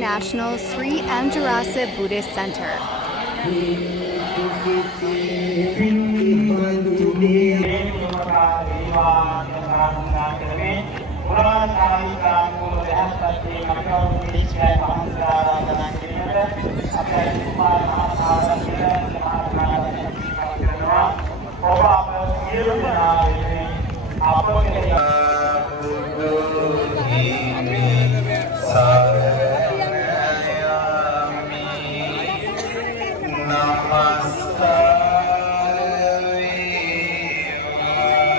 International Sri Amjarasa Buddhist Center.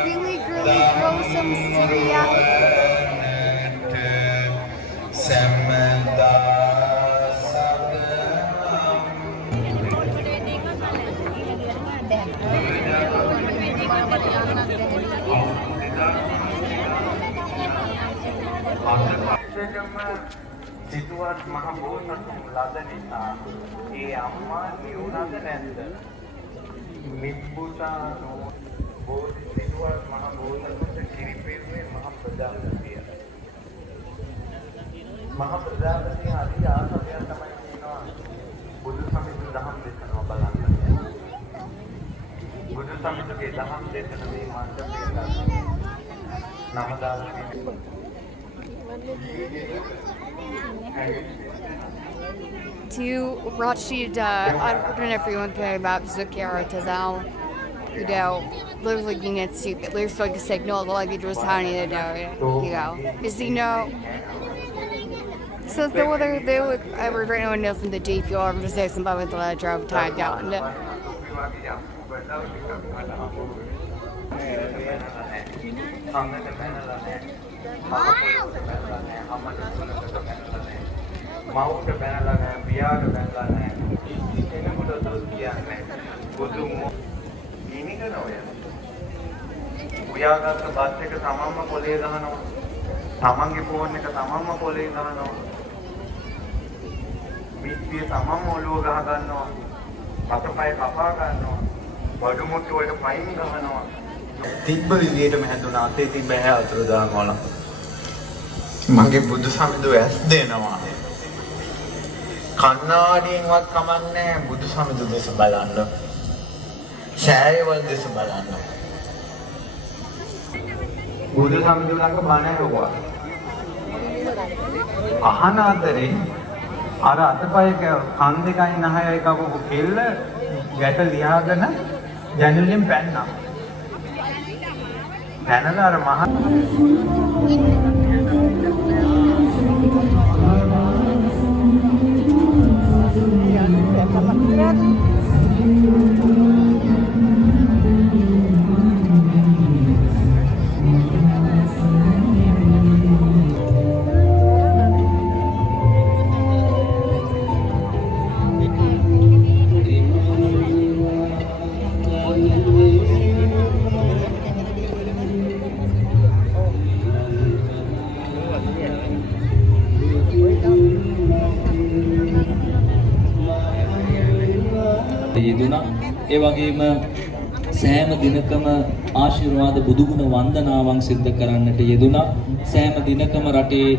Really, girly, grow some cereal. සිතුවත් මහ බෝසතුන් ලද නිසා ඒ අම්මා නියුණද නැද්ද මිත්පුතානෝ බෝධි සිතුවත් මහ බෝසතුන්ට කිරිපෙන්නේ මහ ප්‍රජාපතිය මහ ප්‍රජාපතිය අදී ආසවයන් තමයි කියනවා බුදු සමිඳු දහම් දේශනාව බලන්න බුදු සමිඳුගේ දහම් දේශනාවේ මාර්ගය නම දාලා To Rashid, I don't know if everyone cared about Zucchero Tazal. You know, literally being it stupid. There's like a signal, like it was tiny to know, you know. Is he know? So the whether they would ever right now know from the deep you ever just say somebody with the letter of time down. මවුට බැනලා නැහැ පියාට බැනලා නැහැ එනකොට දොස් කියන්නේ බුදු ඉනිකන ඔය උයාගත්ත bus එක තමන්ම පොලේ ගහනවා තමන්ගේ ෆෝන් එක තමන්ම පොලේ ගහනවා පිටිය තමන්ම ඔළුව ගහ ගන්නවා අතපය කපා ගන්නවා බඩු මුට්ටු වලට පයින් ගහනවා තිබ්බ විදියටම හැදුනා අතේ තිබ්බ හැ අතුරු දානවා මගේ බුදු සමිඳු ඇස් දෙනවා කන්නාඩියෙන්වත් කමන්නේ බුදු සමිඳු දෙස බලන්න ඡායවල දෙස බලන්න බුදු සමිඳු ළඟ බණ ඇහුවා අහන අතරේ අර අතපය කන් දෙකයි නහයයි කපපු කෙල්ල ගැට ලියාගෙන ජනෙලෙන් පැන්නා පැනලා අර මහ යෙදුණා. ඒ වගේම සෑම දිනකම ආශිර්වාද බුදුගුණ වන්දනාවන් සිද්ධ කරන්නට යෙදුණා. සෑම දිනකම රටේ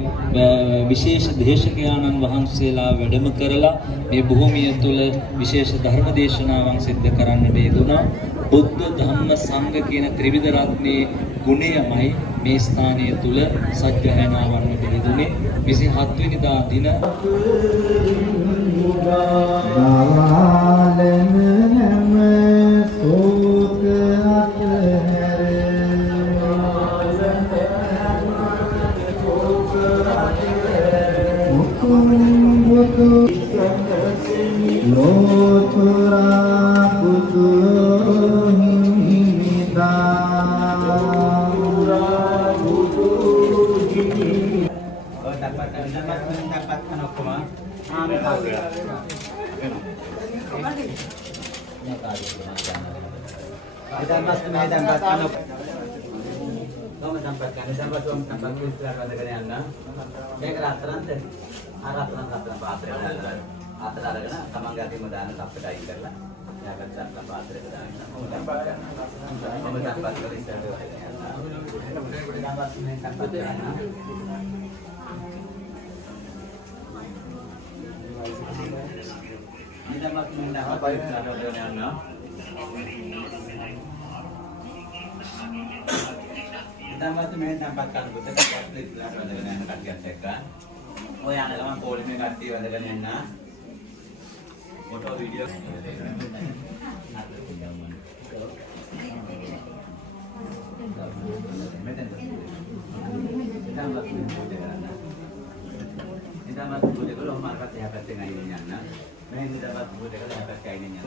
විශේෂ දේශකයාණන් වහන්සේලා වැඩම කරලා මේ භූමිය තුළ විශේෂ ධර්ම දේශනාවන් සිද්ධ කරන්නට යෙදුණා. බුද්ධ ධම්ම සංඝ කියන ත්‍රිවිධ රත්නයේ ගුණයමයි මේ ස්ථානය තුළ සත්‍යයනාවන්නට යෙදුනේ. 27 වෙනිදා දින Dapat mendapat ada dengan dapat mendapatkan buta dapat ada dengan kaki tekan. Oh yang dalam polisnya kaki ada dengan foto video. Kita dapat buat kalau market dapat dengan ininya, nah ini dapat buat kalau dapat kayak ininya.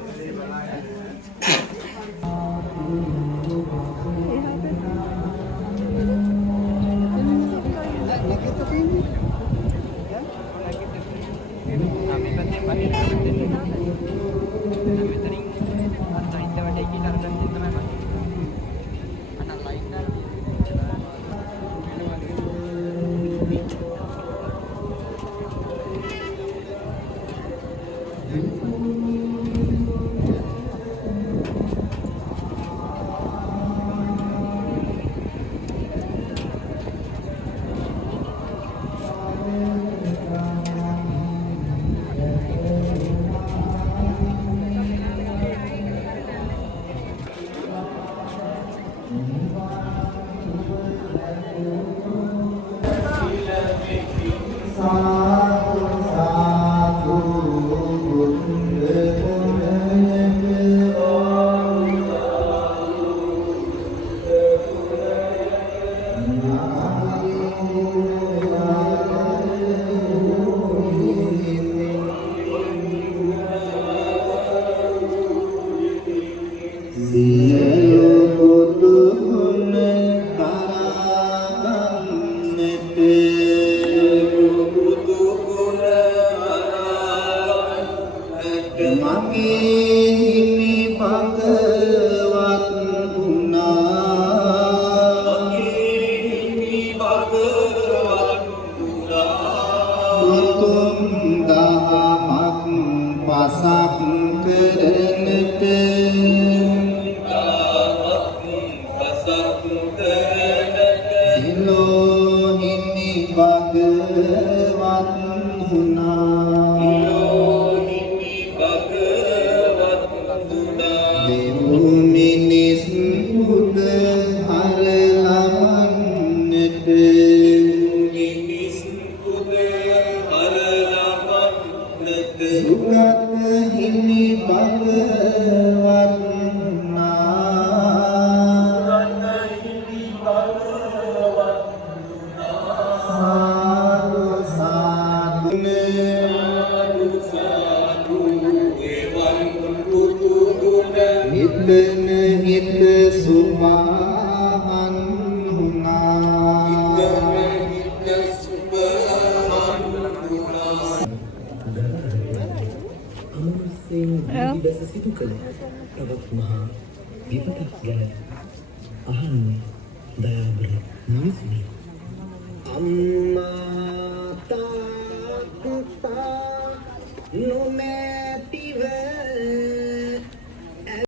No me